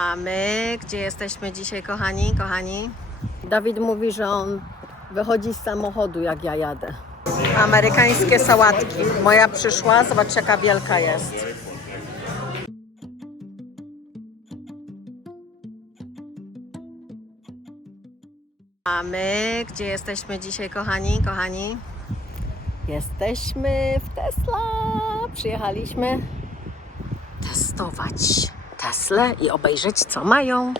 A my, gdzie jesteśmy dzisiaj, kochani, kochani? Dawid mówi, że on wychodzi z samochodu, jak ja jadę. Amerykańskie sałatki. Moja przyszła, zobaczcie jaka wielka jest. A my, gdzie jesteśmy dzisiaj, kochani, kochani? Jesteśmy w Tesla. Przyjechaliśmy testować Tesla i obejrzeć, co mają.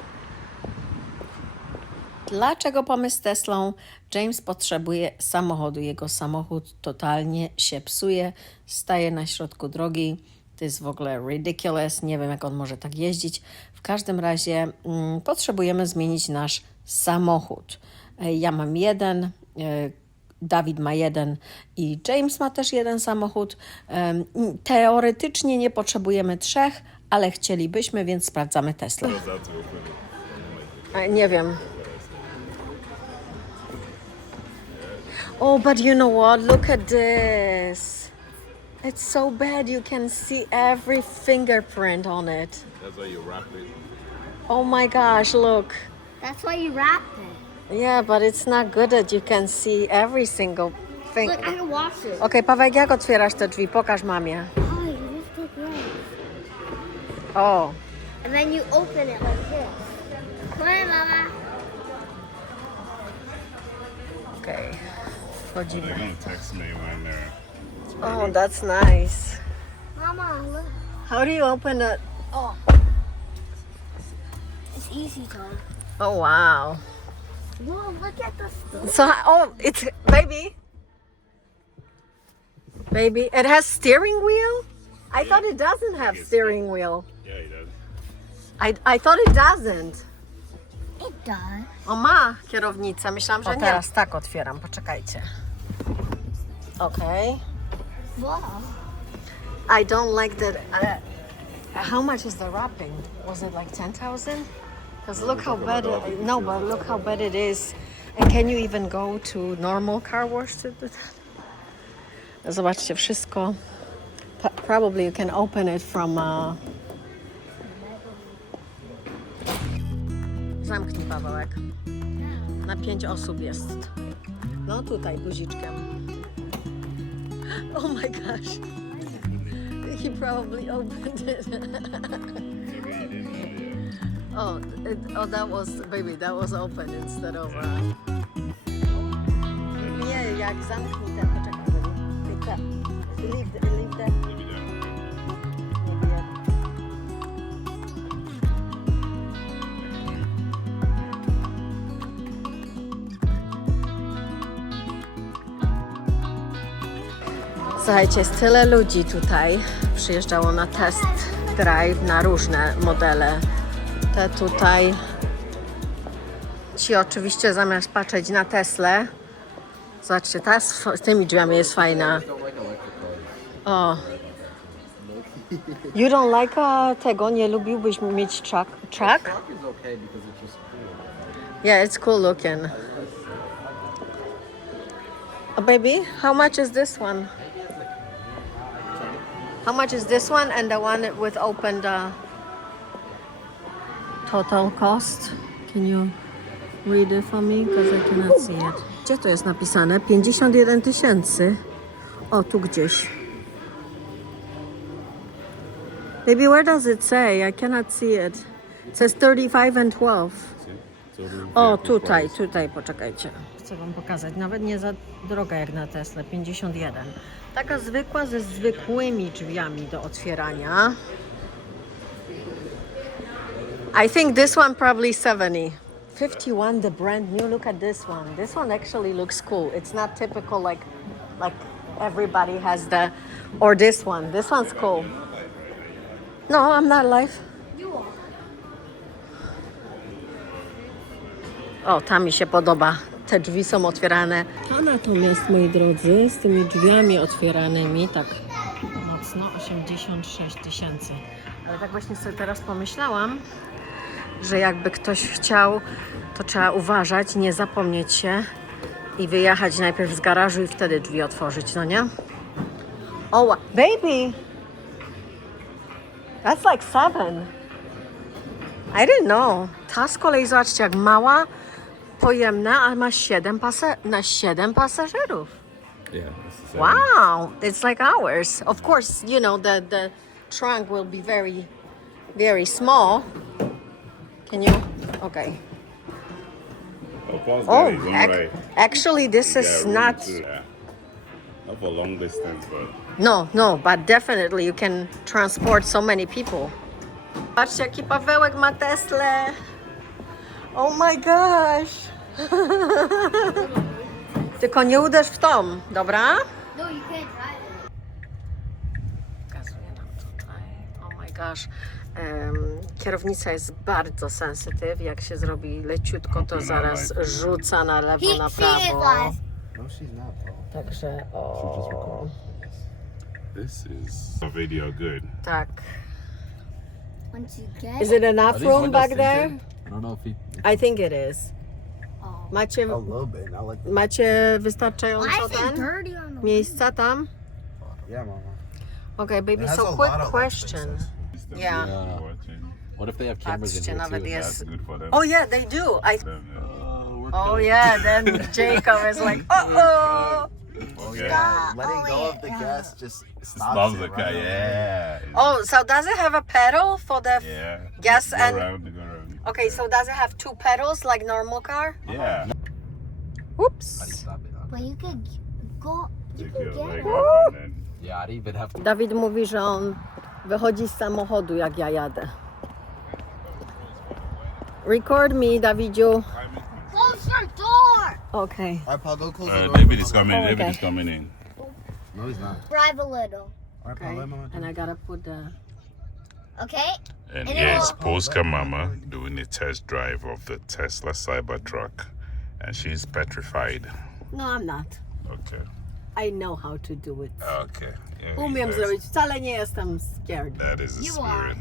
Dlaczego pomysł Teslą? James potrzebuje samochodu. Jego samochód totalnie się psuje, staje na środku drogi. To jest w ogóle ridiculous. Nie wiem, jak on może tak jeździć. W każdym razie mm, potrzebujemy zmienić nasz samochód. Ja mam jeden, e, Dawid ma jeden i James ma też jeden samochód. Teoretycznie nie potrzebujemy trzech, ale chcielibyśmy, więc sprawdzamy Tesla. Nie wiem. Oh, but you know what? Look at this. It's so bad. You can see every fingerprint on it. That's why you wrap it. Oh my gosh, look. That's why you wrapped it. Yeah, but it's not good that you can see every single thing. Look, I can wash it. Okej, Paweł, jak otwierasz te drzwi? Pokaż mamie. Right. O, And then you open it like this. Come on, Mama. okej. Wchodzimy. They're gonna text me when they're. Oh, that's nice. Mama, look. How do you open it? Oh. It's easy, Tom. Oh, wow. Whoa, look at the stuff. So, oh, it's baby. Baby, it has steering wheel. I thought it doesn't have steering wheel. Yeah, he does. I, I thought it doesn't. It does. O, ma kierownicę. Myślałam, że nie. teraz tak otwieram. Poczekajcie. Okej. Wow. I don't like that. Uh, how much is the wrapping? Was it like 10,000? Because look how bad it, no, but look how bad it is. And can you even go to normal car wash to do that? Zobaczcie, wszystko. Probably you can open it from. Uh... Zamknij Pawełek. Na pięć osób jest. No tutaj guziczkiem. Oh my gosh. He probably opened it. Oh, it, oh, that was baby. That was open instead of. Uh... Nie, jak zamknij ten, poczekaj, baby. Leave, leave that. Słuchajcie, jest tyle ludzi tutaj. Przyjeżdżało na test drive na różne modele. Te tutaj. Ci oczywiście zamiast patrzeć na Teslę. Zobaczcie, ta z, tymi drzwiami jest fajna. O. You don't like tego? Nie lubiłbyś mieć truck? Truck? Yeah, it's cool looking. Oh, baby, how much is this one? How much is this one and the one with opened uh, total cost? Can you read it for me? Because I cannot see it. Gdzie to jest napisane? 51 tysięcy. O, tu gdzieś. Baby, where does it say? I cannot see it. It says 35 and 12. So the O, tutaj, tutaj, poczekajcie. Chcę Wam pokazać, nawet nie za droga jak na Tesla, 51. Taka zwykła, ze zwykłymi drzwiami do otwierania. I think this one probably 70. 51, the brand new, look at this one. This one actually looks cool. It's not typical like, like everybody has the, or this one. This one's cool. No, I'm not live. O, ta mi się podoba. Te drzwi są otwierane. Ta natomiast, moi drodzy, z tymi drzwiami otwieranymi, tak mocno, 86 tysięcy. Ale tak właśnie sobie teraz pomyślałam, że jakby ktoś chciał, to trzeba uważać, nie zapomnieć się i wyjechać najpierw z garażu i wtedy drzwi otworzyć, no nie? O, wa- baby! That's like seven. I didn't know. Ta z kolei, zobaczcie, jak mała, pojemna, a ma 7 pasa na 7 pasażerów. Yeah. It's the same. Wow, it's like ours. Of course, you know, the, the trunk will be very, very small. Can you? Okay. Oh, Oh, ac- actually, this Yeah, is room not. yeah. Not for long distance, but No, no, but definitely you can transport so many people. Patrzcie, jaki Pawełek ma Teslę. Oh my gosh. Tylko nie uderz w tom, dobra? No, you can't. Pokazuję nam tutaj. Oh my gosh. Em, kierownica jest bardzo sensytyw. Jak się zrobi leciutko, to zaraz rzuca na lewo, na prawo. No, she's not. Także o, this is a video good. tak. Once you get Is it Are enough these room windows back there? tinted? I don't know if he. I think it is. Oh. Macie, A little bit. Not like. macie Why wystarczająco is it ten dirty on the miejsca tam? Yeah, mama. Okay, baby, It has so a quick lot of question. spaces. Yeah. Yeah. watching. What if they have cameras in Patrzcie, here nawet too? jest. Good for them. Oh yeah, they do. I. Them, yeah. Oh, we're Oh done. yeah, then Jacob is like, uh oh. Oh Yeah. yeah. Letting Oh, go of the gas just stops, Stops it the right car. away. Yeah. Oh, so does it have a pedal for the? Yeah. Gas go and- around, go around. Okay, so does it have two pedals like normal car? Yeah. How do you Oops. stop it? But you could go. You Take could get it. off Yeah, I'd even have to. Dawid mówi, że on wychodzi z samochodu jak ja jadę. Record me, Dawidziu. Close your door. Okay. Alright, Paul, go close the Uh, door. David is coming. David is coming in. No, he's not. Drive a little. Alright, Paul, Okay. let Mama. And I gotta put the. Okay. And And here's it'll- Polska Mama doing a test drive of the Tesla Cybertruck. And she's petrified. No, I'm not. Okay. I know how to do it. Okay. Yeah, Umiem that's- zrobić. Wcale nie jestem scared. That is the You are.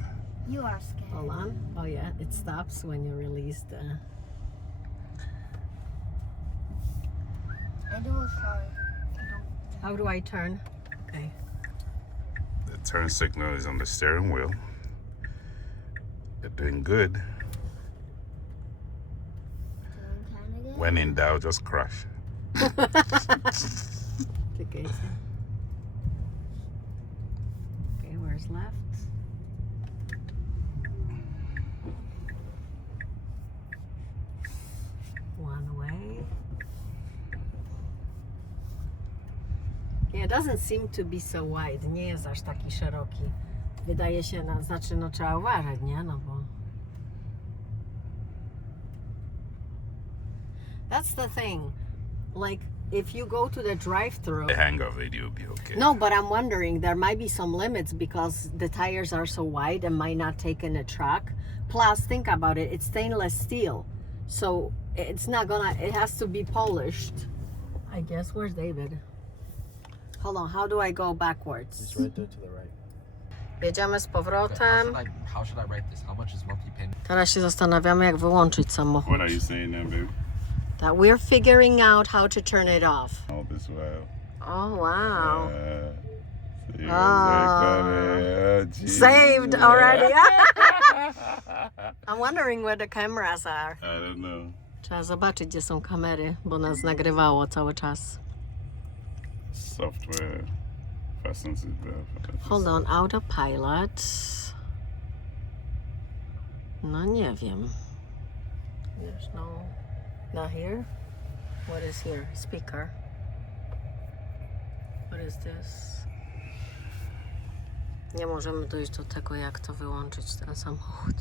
You are scared. Hold on. Oh yeah, it stops when you release the. I do a sorry. How do I turn? Okay. The turn signal is on the steering wheel. You're doing good. When in doubt, just crash. Czekajcie. Okay, where's left? One way. Yeah, it doesn't seem to be so wide. Nie jest aż taki szeroki. Wydaje się, no, znaczy, no trzeba uważać, nie? No bo... That's the thing. Like, if you go to the drive-through... The hang of it, you'll be okay. No, but I'm wondering there might be some limits because the tires are so wide and might not take in a truck. Plus, think about it, it's stainless steel. So it's not gonna, it has to be polished. I guess. Where's David? Hold on, how do I go backwards? It's right there to the right. Jedziemy z powrotem. Teraz się zastanawiamy, jak wyłączyć samochód. What are you saying now, baby? That we're figuring out how to turn it off. This. Oh, wow. Uh. Oh. Saved already. I'm wondering where the cameras are. I don't know. Trzeba zobaczyć, gdzie są kamery, bo nas nagrywało cały czas. Software. Hold on, autopilot. No nie wiem. There's no... Not here? What is here? Speaker. What is this? Nie możemy dojść do tego, jak to wyłączyć ten samochód.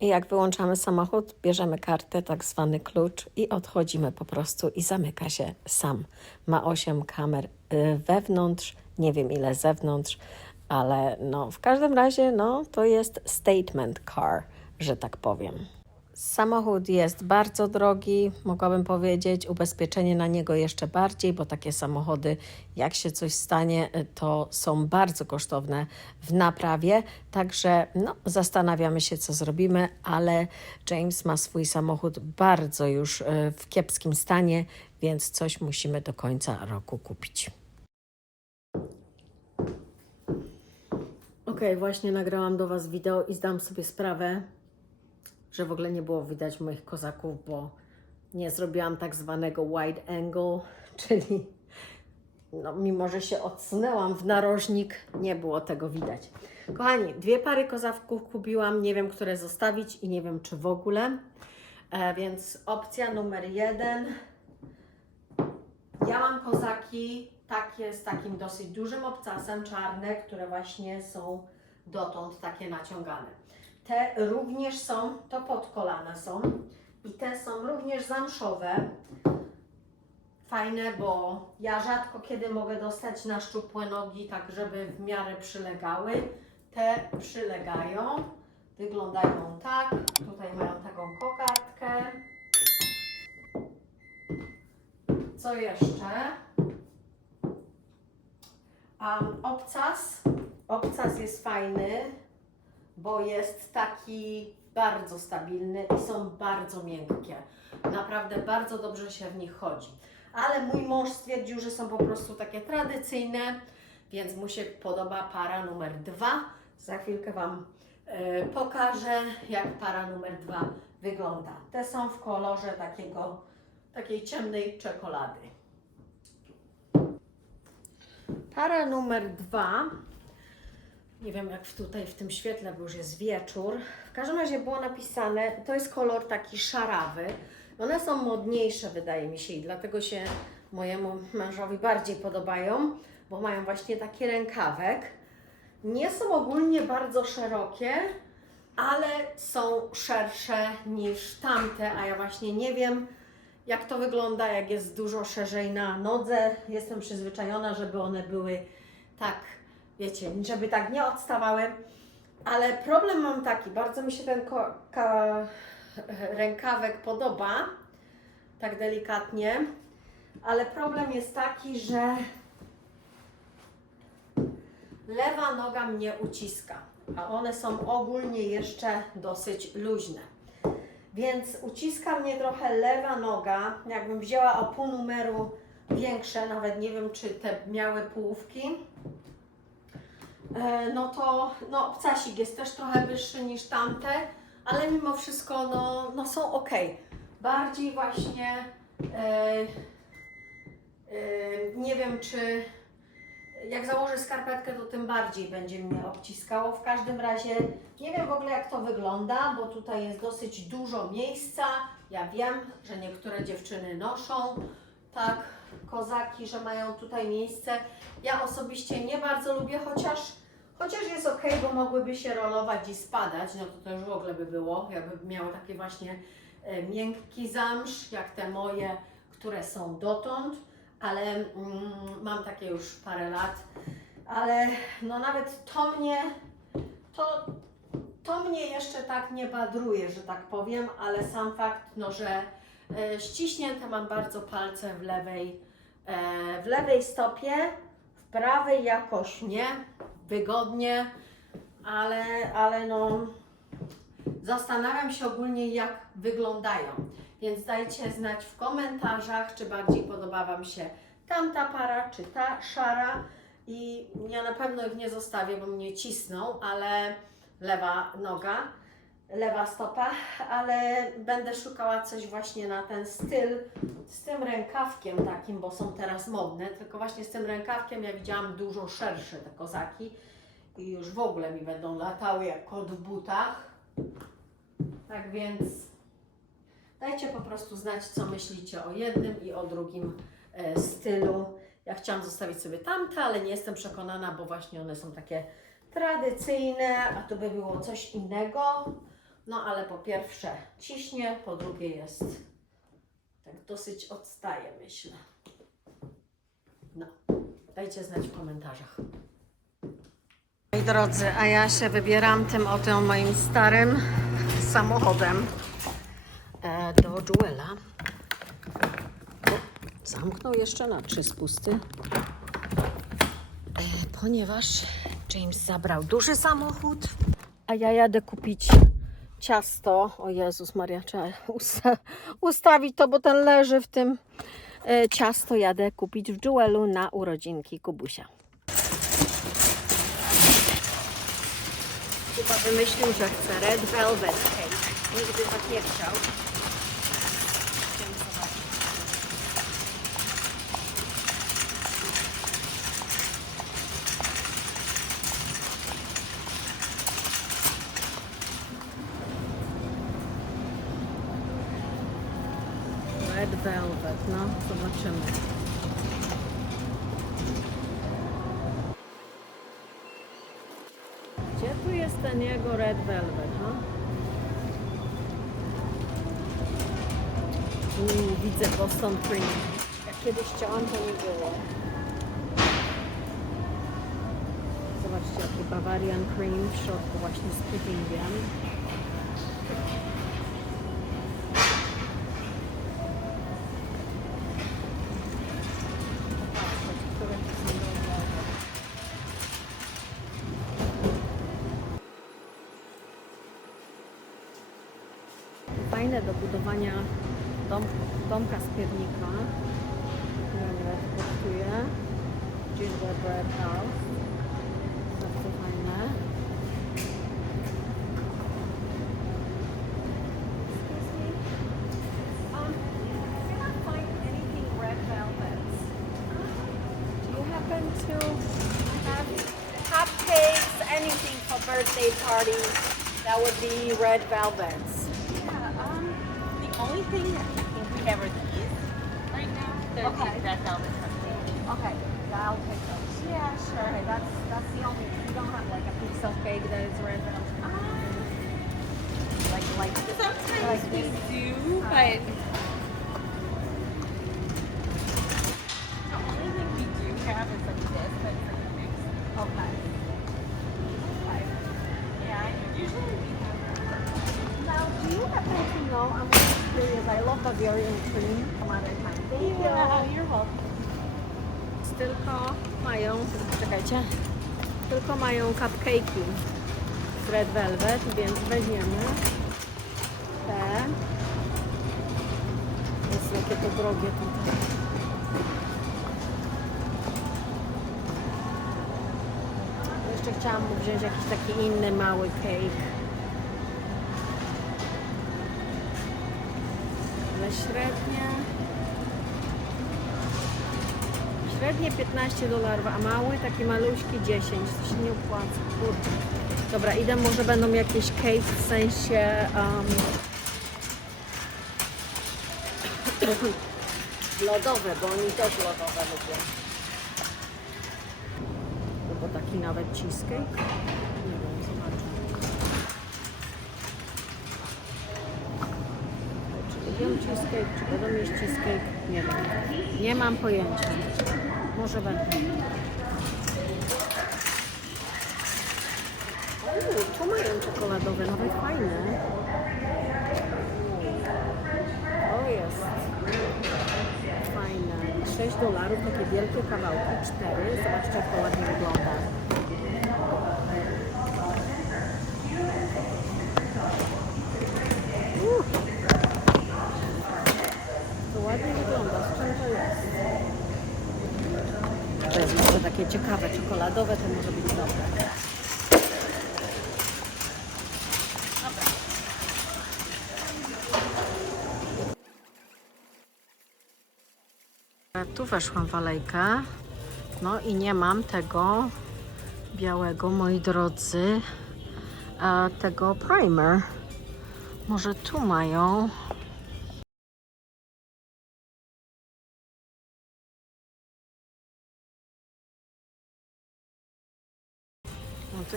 I jak wyłączamy samochód, bierzemy kartę, tak zwany klucz i odchodzimy po prostu i zamyka się sam. Ma 8 kamer y, wewnątrz, nie wiem ile zewnątrz, ale no w każdym razie no to jest statement car, że tak powiem. Samochód jest bardzo drogi, mogłabym powiedzieć, ubezpieczenie na niego jeszcze bardziej, bo takie samochody, jak się coś stanie, to są bardzo kosztowne w naprawie. Także no, zastanawiamy się, co zrobimy, ale James ma swój samochód bardzo już e, w kiepskim stanie, więc coś musimy do końca roku kupić. Okej, właśnie nagrałam do Was wideo i zdam sobie sprawę, że w ogóle nie było widać moich kozaków, bo nie zrobiłam tak zwanego wide angle, czyli no, mimo, że się odsunęłam w narożnik, nie było tego widać. Kochani, dwie pary kozaków kupiłam, nie wiem, które zostawić i nie wiem, czy w ogóle. E, więc opcja numer jeden. Ja mam kozaki takie z takim dosyć dużym obcasem, czarne, które właśnie są dotąd takie naciągane. Te również są, to pod kolana są i te są również zamszowe. Fajne, bo ja rzadko kiedy mogę dostać na szczupłe nogi, tak żeby w miarę przylegały. Te przylegają, wyglądają tak. Tutaj mają taką kokardkę. Co jeszcze? Um, obcas. Obcas jest fajny, bo jest taki bardzo stabilny i są bardzo miękkie. Naprawdę bardzo dobrze się w nich chodzi. Ale mój mąż stwierdził, że są po prostu takie tradycyjne, więc mu się podoba para numer dwa. Za chwilkę Wam e, pokażę, jak para numer dwa wygląda. Te są w kolorze takiego, takiej ciemnej czekolady. Para numer dwa. Nie wiem jak tutaj w tym świetle, bo już jest wieczór. W każdym razie było napisane, to jest kolor taki szarawy. One są modniejsze, wydaje mi się, i dlatego się mojemu mężowi bardziej podobają, bo mają właśnie taki rękawek. Nie są ogólnie bardzo szerokie, ale są szersze niż tamte, a ja właśnie nie wiem, jak to wygląda, jak jest dużo szerzej na nodze. Jestem przyzwyczajona, żeby one były tak, wiecie, żeby tak nie odstawały. Ale problem mam taki, bardzo mi się ten rękawek podoba, tak delikatnie, ale problem jest taki, że lewa noga mnie uciska, a one są ogólnie jeszcze dosyć luźne. Więc uciska mnie trochę lewa noga, jakbym wzięła o pół numeru większe, nawet nie wiem czy te miały połówki, E, no to no, obcasik jest też trochę wyższy niż tamte, ale mimo wszystko no, no są ok. Bardziej właśnie e, e, nie wiem czy jak założę skarpetkę, to tym bardziej będzie mnie obciskało. W każdym razie nie wiem w ogóle jak to wygląda, bo tutaj jest dosyć dużo miejsca. Ja wiem, że niektóre dziewczyny noszą tak kozaki, że mają tutaj miejsce. Ja osobiście nie bardzo lubię, chociaż, chociaż jest ok, bo mogłyby się rolować i spadać, no to już w ogóle by było, jakby miało taki właśnie e, miękki zamsz, jak te moje, które są dotąd, ale mm, mam takie już parę lat, ale no nawet to mnie, to, to mnie jeszcze tak nie badruje, że tak powiem, ale sam fakt, no, że e, ściśnięte mam bardzo palce w lewej, w lewej stopie, w prawej jakoś nie, wygodnie, ale, ale no zastanawiam się ogólnie jak wyglądają, więc dajcie znać w komentarzach, czy bardziej podoba Wam się tamta para, czy ta szara. I ja na pewno ich nie zostawię, bo mnie cisną, ale lewa noga, lewa stopa, ale będę szukała coś właśnie na ten styl z tym rękawkiem takim, bo są teraz modne, tylko właśnie z tym rękawkiem ja widziałam dużo szersze te kozaki i już w ogóle mi będą latały jak kot w butach. Tak więc dajcie po prostu znać, co myślicie o jednym i o drugim e, stylu. Ja chciałam zostawić sobie tamte, ale nie jestem przekonana, bo właśnie one są takie tradycyjne, a to by było coś innego. No ale po pierwsze ciśnie, po drugie jest tak dosyć odstaje, myślę. No, dajcie znać w komentarzach. Moi drodzy, a ja się wybieram tym oto moim starym samochodem e, do Jewela. Zamknął jeszcze na trzy spusty, e, ponieważ James zabrał duży samochód, a ja jadę kupić ciasto. O Jezus Maria, trzeba usta- ustawić to, bo ten leży w tym e, ciasto. Jadę kupić w Jewelu na urodzinki Kubusia. Chyba wymyślił, że chce red velvet cake. Nigdy nie chciał. Uuu, widzę Boston Cream. Jak kiedyś chciałam, to nie było. Zobaczcie, jaki Bavarian Cream w środku właśnie z puddingiem. To have cupcakes, anything for birthday party that would be red velvets? Yeah, um, the only thing I think we have are these right now. They're Okay. red velvet cupcakes. Okay, I'll take those. Yeah, sure. Okay, that's that's the only. You don't have like a piece of cake that is red velvet. Like like Sometimes like we do, but Tylko mają, czekajcie, tylko mają cupcake'i z red velvet, więc weźmiemy te. Jest jakie to drogie tutaj. Jeszcze chciałam mu wziąć jakiś taki inny mały cake. Ale średnie. Średnie 15 dolarów, a mały, taki maluśki 10. To się nie opłaca. Dobra, idę, może będą jakieś cake w sensie um, lodowe, bo oni też lodowe lubią. Albo taki nawet cheesecake. Nie wiem, zobaczę. Czy lubią będą jeść cheesecake? Nie wiem. Nie mam pojęcia. Może będą. Uuu, tu mają czekoladowe, nawet fajne. O, jest. Fajne. 6 dolarów, takie wielkie kawałki, 4. Zobaczcie, jak to ładnie wygląda. Uuu. To ładnie wygląda. Z czym to jest? To jest jeszcze ciekawe, czekoladowe, to może być dobre. Tu weszłam w alejkę. No i nie mam tego białego, moi drodzy, e, tego primer. Może tu mają.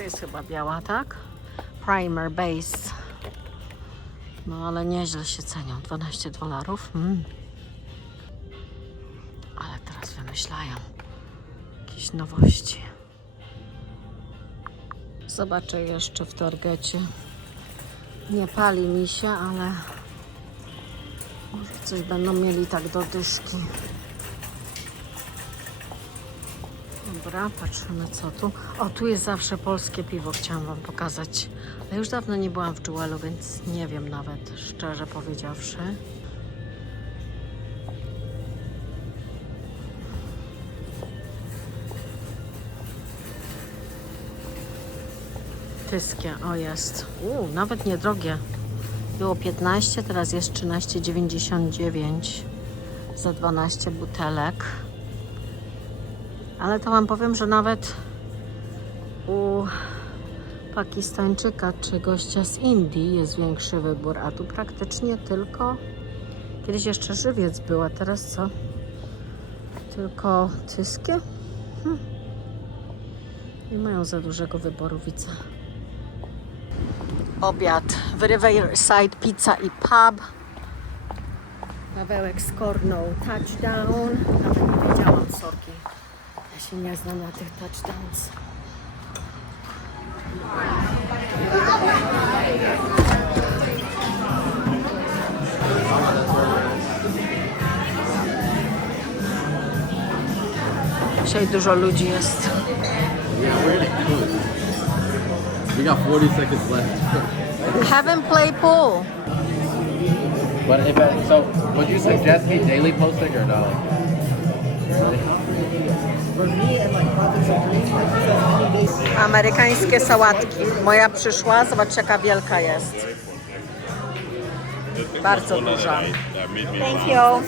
Jest chyba biała, tak? Primer base. No ale nieźle się cenią. 12 dolarów. Mm. Ale teraz wymyślają jakieś nowości. Zobaczę jeszcze w Targecie. Nie pali mi się, ale może coś będą mieli tak do dyszki. Dobra, patrzymy co tu. O, tu jest zawsze polskie piwo, chciałam Wam pokazać. Ale już dawno nie byłam w Jewelu, więc nie wiem nawet, szczerze powiedziawszy. Tyskie, o jest. Uuu, nawet niedrogie. Było 15, teraz jest 13,99 za 12 butelek. Ale to Wam powiem, że nawet u Pakistańczyka czy gościa z Indii jest większy wybór, a tu praktycznie tylko kiedyś jeszcze żywiec był, a teraz co? Tylko tyskie? Hm. Nie mają za dużego wyboru, widzę. Obiad w Riverside Pizza i Pub. Pawełek skornął touchdown. Nawet nie wiedziałam, sorki. Ja się nie znam na tych touchdowns. Dzisiaj dużo ludzi jest. Yeah, we're in it. We got 40 seconds left. Haven't played pool. But if I, so, would you suggest me daily posting or no? Amerykańskie sałatki. Moja przyszła, zobacz jaka wielka jest. Bardzo duża. Thank you.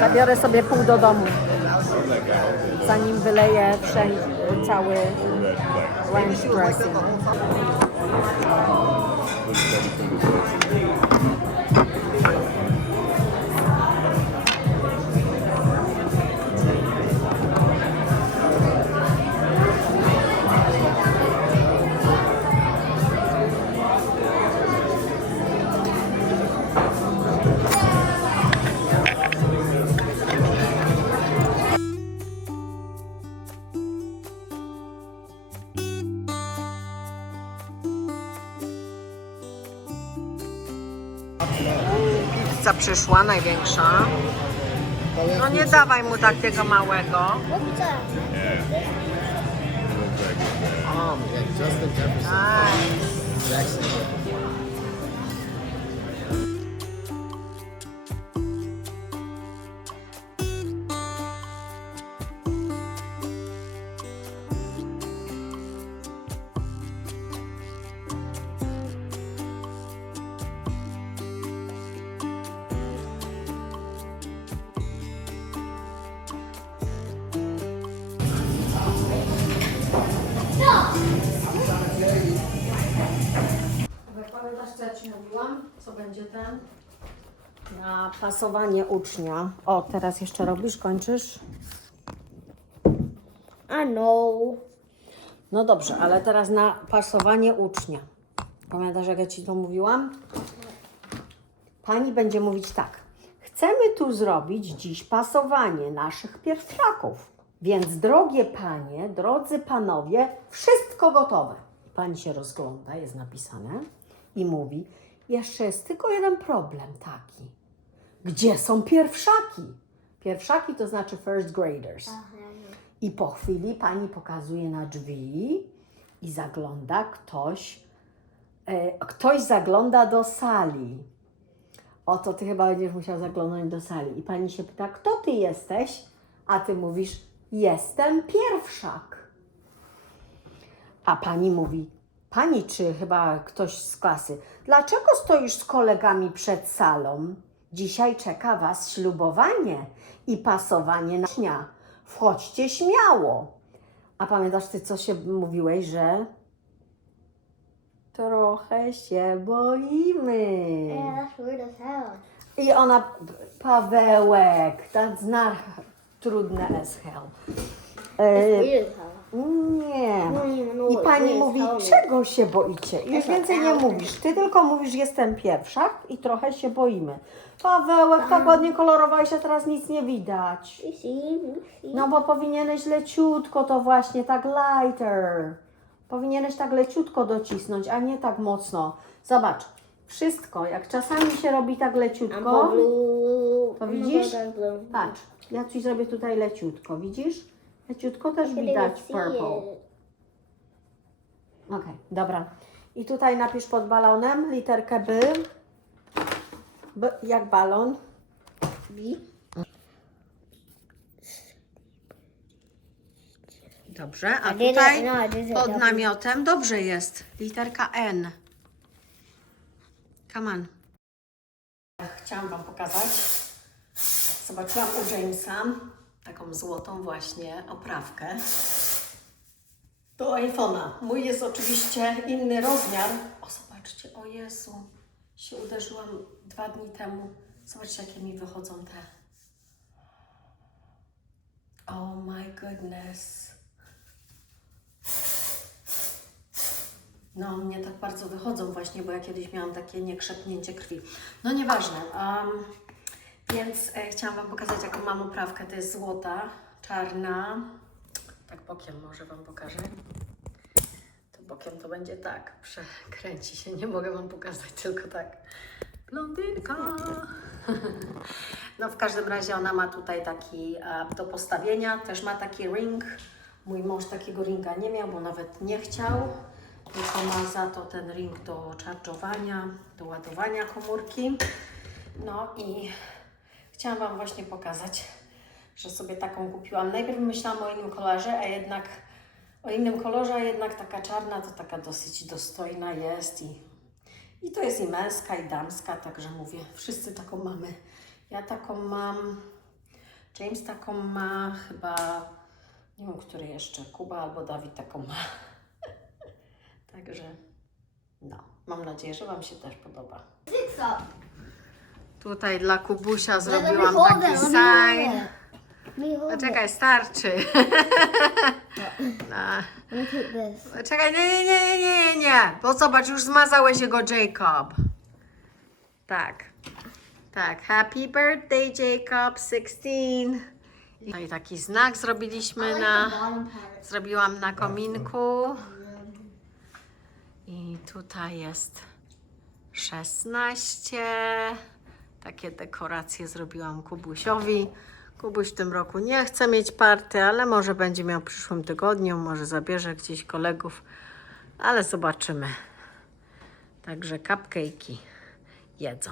Zabiorę sobie pół do domu. Zanim wyleję wszędzie cały ranch dressing. Pizza przyszła, największa. No nie dawaj mu takiego małego. Jackson. Pasowanie ucznia. O, teraz jeszcze robisz, kończysz? I know. No dobrze, ale teraz na pasowanie ucznia. Pamiętasz, jak ja Ci to mówiłam? Pani będzie mówić tak. Chcemy tu zrobić dziś pasowanie naszych pierwszaków. Więc drogie panie, drodzy panowie, wszystko gotowe. Pani się rozgląda, jest napisane i mówi, jeszcze jest tylko jeden problem taki. Gdzie są pierwszaki? Pierwszaki to znaczy first graders. I po chwili pani pokazuje na drzwi i zagląda ktoś. E, ktoś zagląda do sali. Oto ty chyba będziesz musiał zaglądać do sali. I pani się pyta, kto ty jesteś? A ty mówisz, jestem pierwszak. A pani mówi, pani czy chyba ktoś z klasy, dlaczego stoisz z kolegami przed salą? Dzisiaj czeka was ślubowanie i pasowanie na dnia. Wchodźcie śmiało. A pamiętasz ty, co się mówiłeś, że trochę się boimy. I ona, Pawełek, that's not trudne hell. E, as hell. Nie. even know I pani mówi, czego się boicie? Już więcej nie mówisz. Ty tylko mówisz, jestem pierwsza i trochę się boimy. Pawełek, tak ładnie kolorowałeś, a teraz nic nie widać. No bo powinieneś leciutko to właśnie, tak lighter. Powinieneś tak leciutko docisnąć, a nie tak mocno. Zobacz, wszystko, jak czasami się robi tak leciutko, to widzisz? blue, blue. patrz, ja ci zrobię tutaj leciutko, widzisz? Leciutko też widać purple. Okej, dobra. I tutaj napisz pod balonem literkę B. B jak balon. B. Dobrze, a tutaj no, pod namiotem dobrze jest. Literka N. Come on. Chciałam Wam pokazać. Zobaczyłam u Jamesa taką złotą właśnie oprawkę do iPhone'a. Mój jest oczywiście inny rozmiar. O, zobaczcie, o Jezu. Się uderzyłam dwa dni temu. Zobaczcie, jakie mi wychodzą te. Oh my goodness. No, mnie tak bardzo wychodzą właśnie, bo ja kiedyś miałam takie niekrzepnięcie krwi. No nieważne. Um, więc e, chciałam Wam pokazać, jaką mam oprawkę. To jest złota, czarna. Tak bokiem może Wam pokażę. To bokiem to będzie tak. Przekręci się. Nie mogę Wam pokazać, tylko tak. Blondynka. No w każdym razie ona ma tutaj taki e, do postawienia. Też ma taki ring. Mój mąż takiego ringa nie miał, bo nawet nie chciał. Tylko ma za to ten ring do czarczowania, do ładowania komórki. No i chciałam Wam właśnie pokazać, że sobie taką kupiłam. Najpierw myślałam o innym kolorze, a jednak o innym kolorze, a jednak taka czarna to taka dosyć dostojna jest i, i to jest i męska, i damska, także mówię, wszyscy taką mamy. Ja taką mam, James taką ma, chyba, nie wiem, który jeszcze, Kuba albo Dawid taką ma. Także, no, mam nadzieję, że Wam się też podoba. Up. Tutaj dla Kubusia me zrobiłam taki me sign. Poczekaj, starczy. No. This. Poczekaj, nie, nie, nie, nie, nie, nie, bo zobacz, już zmazałeś jego Jacob. Tak, tak, happy birthday Jacob, 16. No i taki znak zrobiliśmy na, zrobiłam na kominku. I tutaj jest 16. Takie dekoracje zrobiłam Kubusiowi. Kubuś w tym roku nie chce mieć party, ale może będzie miał w przyszłym tygodniu, może zabierze gdzieś kolegów, ale zobaczymy. Także cupcake'i jedzą.